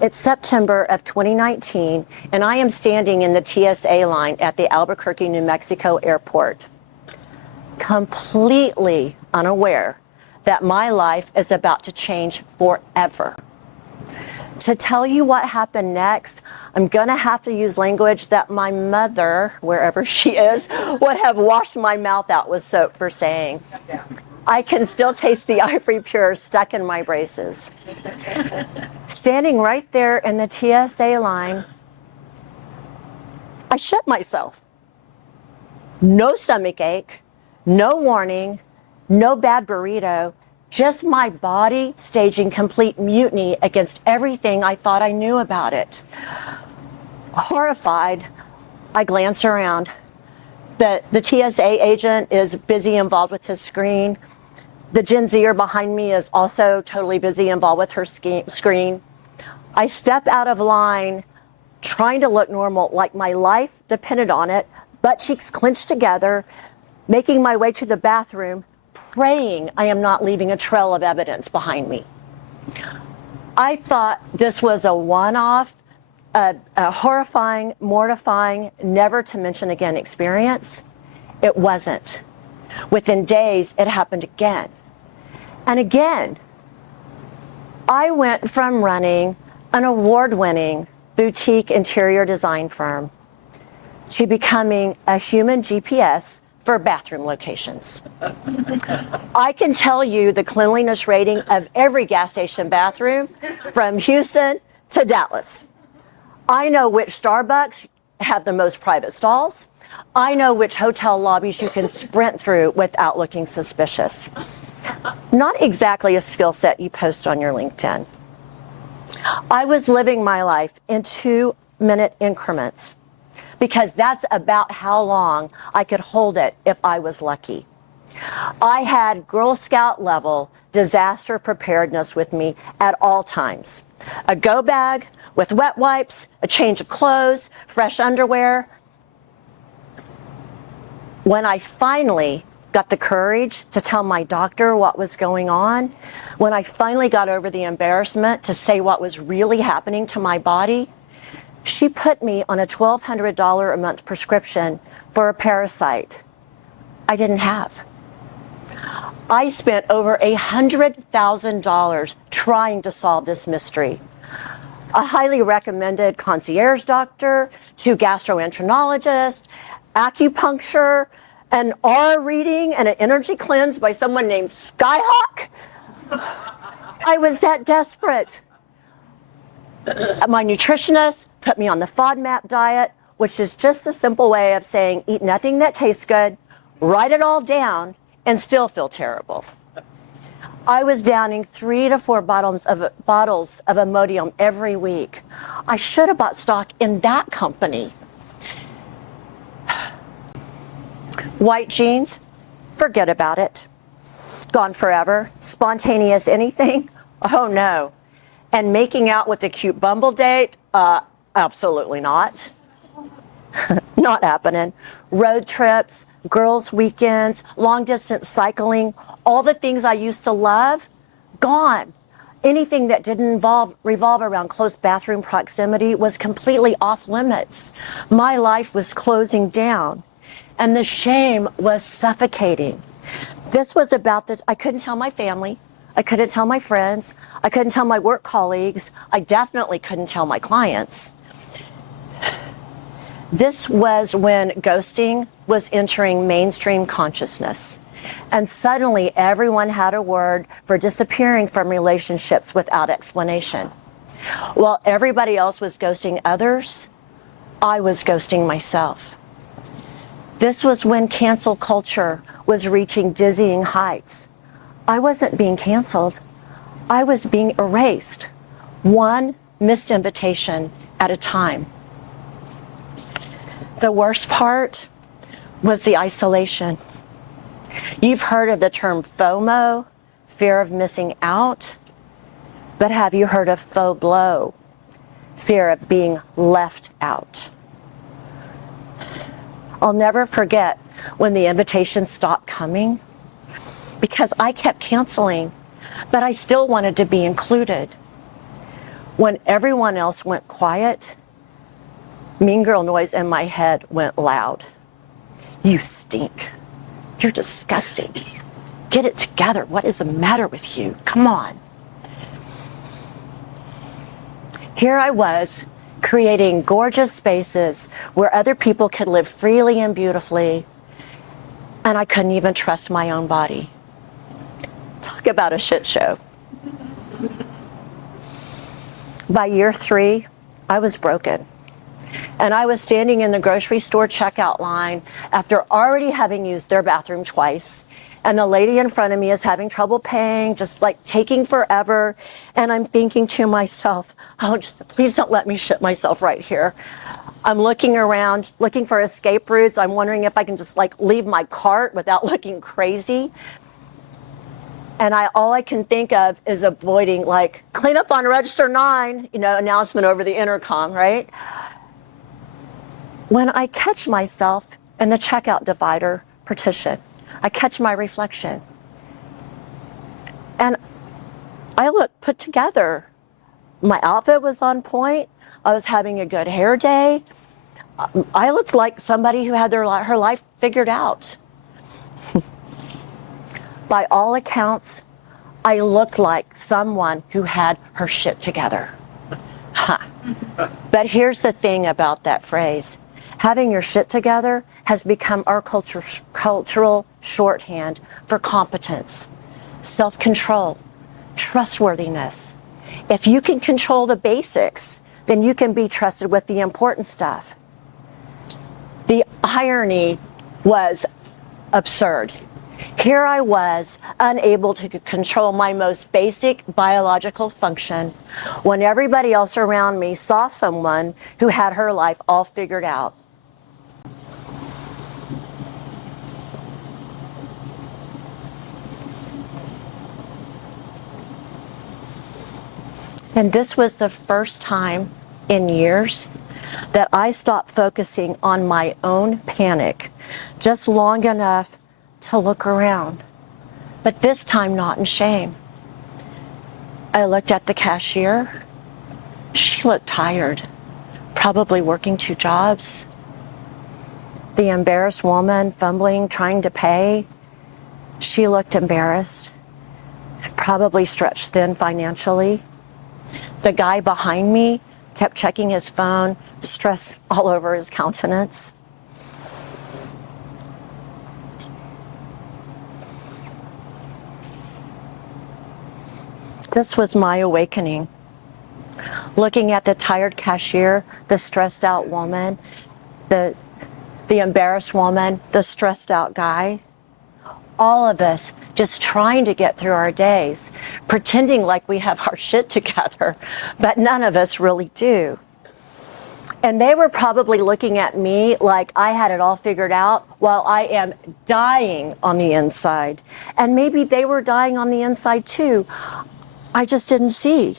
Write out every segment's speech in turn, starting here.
It's September of 2019, and I am standing in the TSA line at the Albuquerque, New Mexico airport, completely unaware that my life is about to change forever. To tell you what happened next, I'm going to have to use language that my mother, wherever she is, would have washed my mouth out with soap for saying. I can still taste the ivory pure stuck in my braces. Standing right there in the TSA line, I shit myself. No stomach ache, no warning, no bad burrito, just my body staging complete mutiny against everything I thought I knew about it. Horrified, I glance around. The TSA agent is busy involved with his screen. The Gen Zer behind me is also totally busy involved with her screen. I step out of line, trying to look normal, like my life depended on it, butt cheeks clenched together, making my way to the bathroom, praying I am not leaving a trail of evidence behind me. I thought this was a one-off, a horrifying, mortifying, never to mention again experience. It wasn't. Within days, it happened again. And again, I went from running an award-winning boutique interior design firm to becoming a human GPS for bathroom locations. I can tell you the cleanliness rating of every gas station bathroom from Houston to Dallas. I know which Starbucks have the most private stalls. I know which hotel lobbies you can sprint through without looking suspicious. Not exactly a skill set you post on your LinkedIn. I was living my life in 2-minute increments because that's about how long I could hold it if I was lucky. I had Girl Scout level disaster preparedness with me at all times. A go bag with wet wipes, a change of clothes, fresh underwear. When I finally got the courage to tell my doctor what was going on, when I finally got over the embarrassment to say what was really happening to my body, she put me on a $1,200 a month prescription for a parasite I didn't have. I spent over $100,000 trying to solve this mystery. A highly recommended concierge doctor, 2 gastroenterologists, acupuncture, an R reading, and an energy cleanse by someone named Skyhawk. I was that desperate. My nutritionist put me on the FODMAP diet, which is just a simple way of saying eat nothing that tastes good, write it all down, and still feel terrible. I was downing 3 to 4 bottles of Imodium every week. I should have bought stock in that company. White jeans, forget about it. Gone forever. Spontaneous anything? Oh no. And making out with a cute Bumble date? Absolutely not. Not happening. Road trips, girls' weekends, long distance cycling, all the things I used to love, gone. Anything that didn't revolve around close bathroom proximity was completely off limits. My life was closing down, and the shame was suffocating. This was about this. I couldn't tell my family. I couldn't tell my friends. I couldn't tell my work colleagues. I definitely couldn't tell my clients. This was when ghosting was entering mainstream consciousness. And suddenly everyone had a word for disappearing from relationships without explanation. While everybody else was ghosting others, I was ghosting myself. This was when cancel culture was reaching dizzying heights. I wasn't being canceled. I was being erased, one missed invitation at a time. The worst part was the isolation. You've heard of the term FOMO, fear of missing out, but have you heard of faux blow, fear of being left out? I'll never forget when the invitations stopped coming because I kept canceling, but I still wanted to be included. When everyone else went quiet, mean girl noise in my head went loud. You stink. You're disgusting. Get it together. What is the matter with you? Come on. Here I was, creating gorgeous spaces where other people could live freely and beautifully, and I couldn't even trust my own body. Talk about a shit show. By year 3, I was broken. And I was standing in the grocery store checkout line after already having used their bathroom twice. And the lady in front of me is having trouble paying, just like taking forever. And I'm thinking to myself, oh, please don't let me shit myself right here. I'm looking around, looking for escape routes. I'm wondering if I can just like leave my cart without looking crazy. And all I can think of is avoiding like clean up on register 9, announcement over the intercom, right? When I catch myself in the checkout divider partition, I catch my reflection. And I look put together. My outfit was on point. I was having a good hair day. I looked like somebody who had her life figured out. By all accounts, I looked like someone who had her shit together. But here's the thing about that phrase. Having your shit together has become our cultural shorthand for competence, self-control, trustworthiness. If you can control the basics, then you can be trusted with the important stuff. The irony was absurd. Here I was, unable to control my most basic biological function, when everybody else around me saw someone who had her life all figured out. And this was the first time in years that I stopped focusing on my own panic just long enough to look around, but this time not in shame. I looked at the cashier. She looked tired, probably working 2 jobs. The embarrassed woman fumbling, trying to pay. She looked embarrassed, probably stretched thin financially. The guy behind me kept checking his phone, stress all over his countenance. This was my awakening. Looking at the tired cashier, the stressed out woman, the embarrassed woman, the stressed out guy. All of us just trying to get through our days, pretending like we have our shit together, but none of us really do. And they were probably looking at me like I had it all figured out while I am dying on the inside. And maybe they were dying on the inside too. I just didn't see.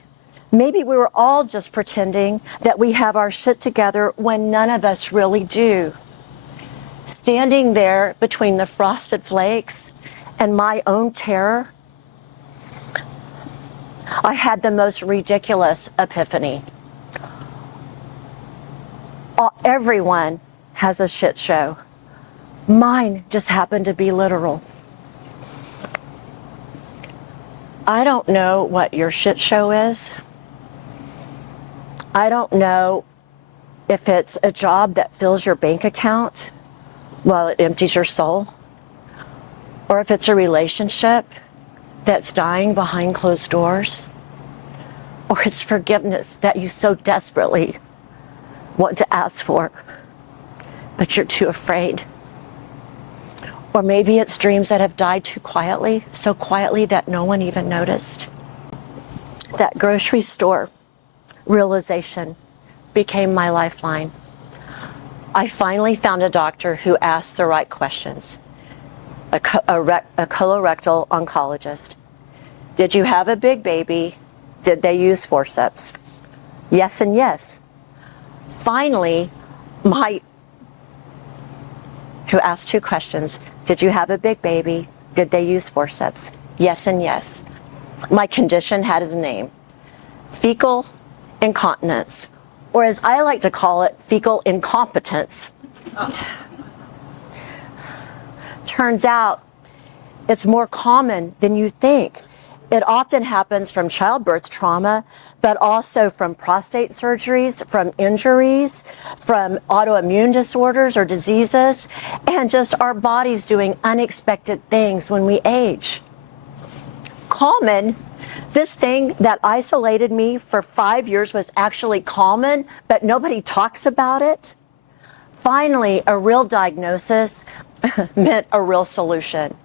Maybe we were all just pretending that we have our shit together when none of us really do. Standing there between the frosted flakes and my own terror, I had the most ridiculous epiphany. Everyone has a shit show. Mine just happened to be literal. I don't know what your shit show is. I don't know if it's a job that fills your bank account while it empties your soul, or if it's a relationship that's dying behind closed doors, or it's forgiveness that you so desperately want to ask for, but you're too afraid. Or maybe it's dreams that have died too quietly, so quietly that no one even noticed. That grocery store realization became my lifeline. I finally found a doctor who asked the right questions. A colorectal oncologist. Did you have a big baby? Did they use forceps? Yes and yes. Finally, who asked 2 questions. Did you have a big baby? Did they use forceps? Yes and yes. My condition had his name. Fecal incontinence, or as I like to call it, fecal incompetence. Turns out it's more common than you think. It often happens from childbirth trauma, but also from prostate surgeries, from injuries, from autoimmune disorders or diseases, and just our bodies doing unexpected things when we age. Common, this thing that isolated me for 5 years was actually common, but nobody talks about it. Finally, a real diagnosis meant a real solution.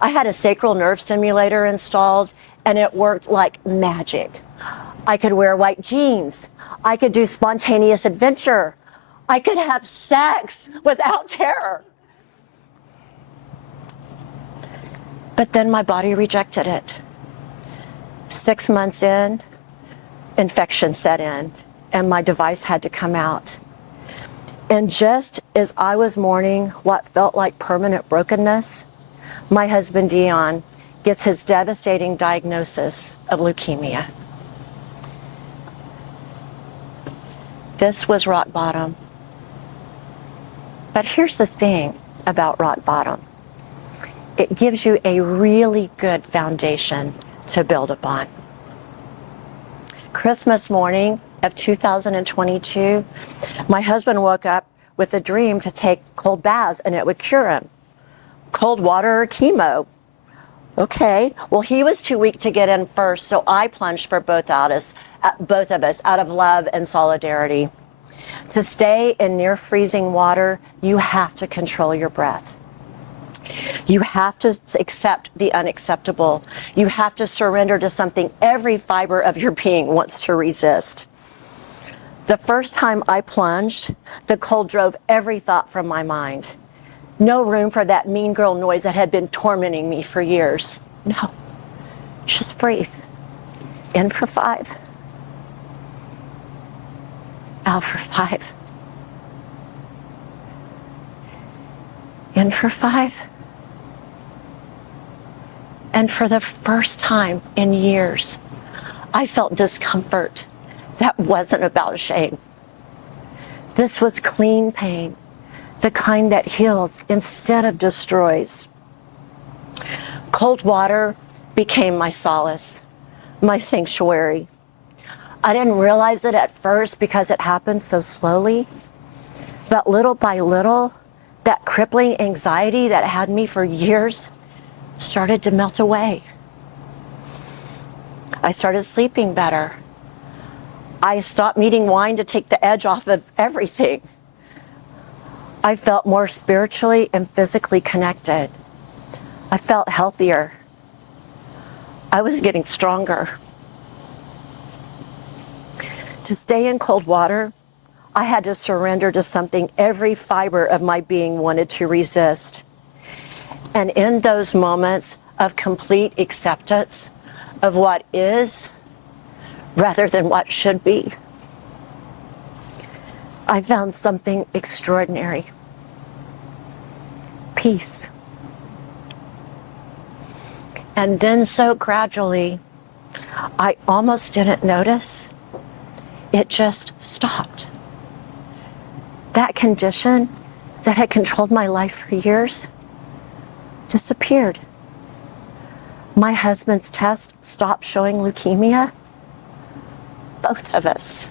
I had a sacral nerve stimulator installed, and it worked like magic. I could wear white jeans. I could do spontaneous adventure. I could have sex without terror. But then my body rejected it. 6 months in, infection set in, and my device had to come out. And just as I was mourning what felt like permanent brokenness, my husband Dion gets his devastating diagnosis of leukemia. This was rock bottom. But here's the thing about rock bottom. It gives you a really good foundation to build upon. Christmas morning of 2022, my husband woke up with a dream to take cold baths and it would cure him. Cold water or chemo. Okay, well, he was too weak to get in first, so I plunged for both of us out of love and solidarity. To stay in near freezing water, you have to control your breath. You have to accept the unacceptable. You have to surrender to something every fiber of your being wants to resist. The first time I plunged, the cold drove every thought from my mind. No room for that mean girl noise that had been tormenting me for years. No, just breathe. In for 5. Out for 5. In for 5. And for the first time in years, I felt discomfort that wasn't about shame. This was clean pain, the kind that heals instead of destroys. Cold water became my solace, my sanctuary. I didn't realize it at first because it happened so slowly, but little by little, that crippling anxiety that had me for years started to melt away. I started sleeping better. I stopped needing wine to take the edge off of everything. I felt more spiritually and physically connected. I felt healthier. I was getting stronger. To stay in cold water, I had to surrender to something every fiber of my being wanted to resist. And in those moments of complete acceptance of what is rather than what should be, I found something extraordinary. Peace. And then so gradually, I almost didn't notice. It just stopped. That condition that had controlled my life for years disappeared. My husband's test stopped showing leukemia. Both of us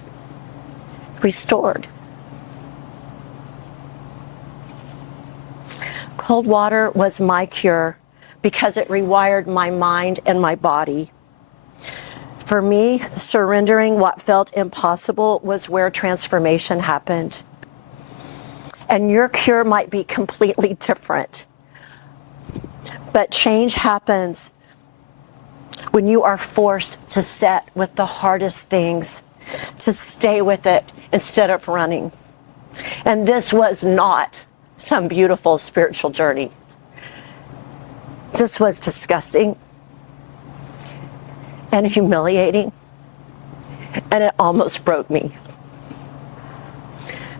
restored. Cold water was my cure because it rewired my mind and my body. For me, surrendering what felt impossible was where transformation happened. And your cure might be completely different. But change happens when you are forced to sit with the hardest things, to stay with it instead of running. And this was not some beautiful spiritual journey. This was disgusting and humiliating, and it almost broke me.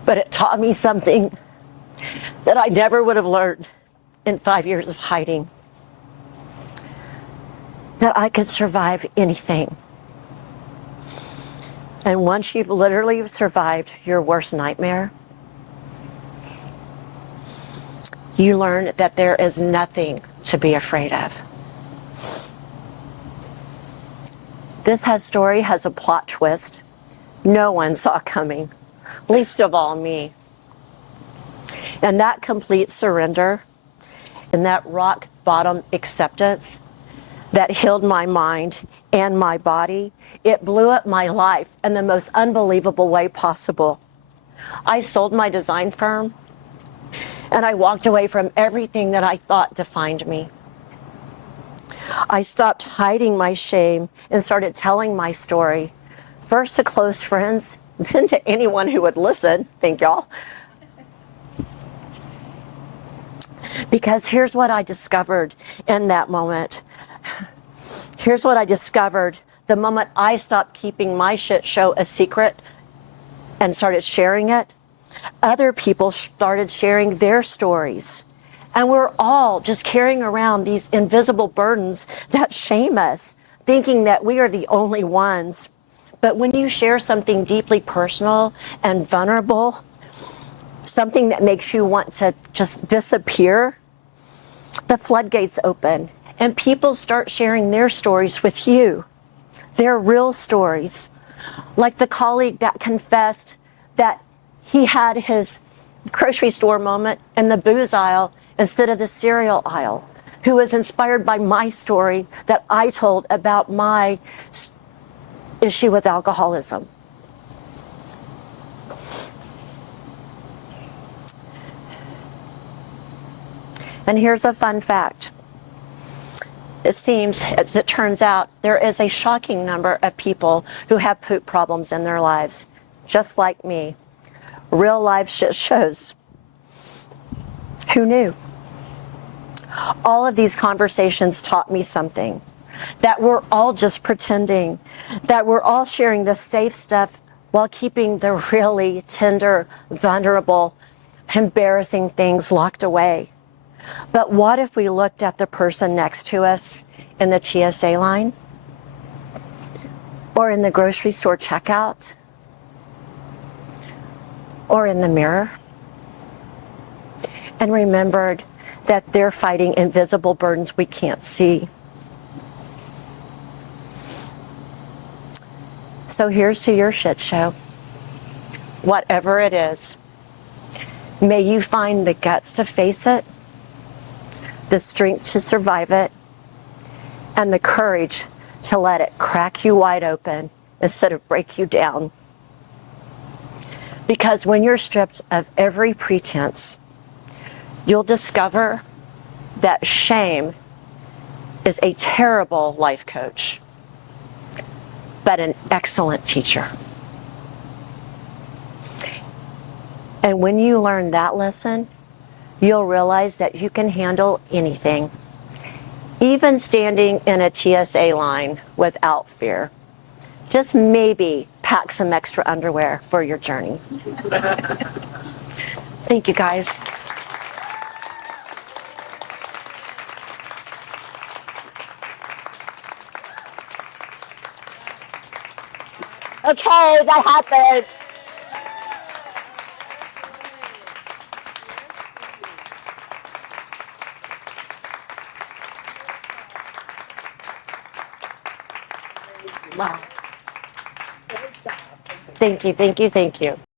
But it taught me something that I never would have learned in 5 years of hiding. That I could survive anything. And once you've literally survived your worst nightmare, you learn that there is nothing to be afraid of. This story has a plot twist no one saw coming, least of all me. And that complete surrender and that rock bottom acceptance that healed my mind and my body, it blew up my life in the most unbelievable way possible. I sold my design firm and I walked away from everything that I thought defined me. I stopped hiding my shame and started telling my story, first to close friends, then to anyone who would listen. Thank y'all. Because here's what I discovered in that moment. Here's what I discovered the moment I stopped keeping my shit show a secret and started sharing it. Other people started sharing their stories. And we're all just carrying around these invisible burdens that shame us, thinking that we are the only ones. But when you share something deeply personal and vulnerable, something that makes you want to just disappear, the floodgates open and people start sharing their stories with you, their real stories. Like the colleague that confessed that he had his grocery store moment in the booze aisle instead of the cereal aisle, who was inspired by my story that I told about my issue with alcoholism. And here's a fun fact. It seems, as it turns out, there is a shocking number of people who have poop problems in their lives, just like me. Real life shit shows. Who knew? All of these conversations taught me something, that we're all just pretending, that we're all sharing the safe stuff while keeping the really tender, vulnerable, embarrassing things locked away. But what if we looked at the person next to us in the TSA line or in the grocery store checkout or in the mirror and remembered that they're fighting invisible burdens we can't see? So here's to your shit show. Whatever it is, may you find the guts to face it, the strength to survive it, and the courage to let it crack you wide open instead of break you down. Because when you're stripped of every pretense, you'll discover that shame is a terrible life coach, but an excellent teacher. And when you learn that lesson, you'll realize that you can handle anything, even standing in a TSA line without fear. Just maybe pack some extra underwear for your journey. Thank you, guys. Okay, that happened. Wow. Thank you, thank you, thank you.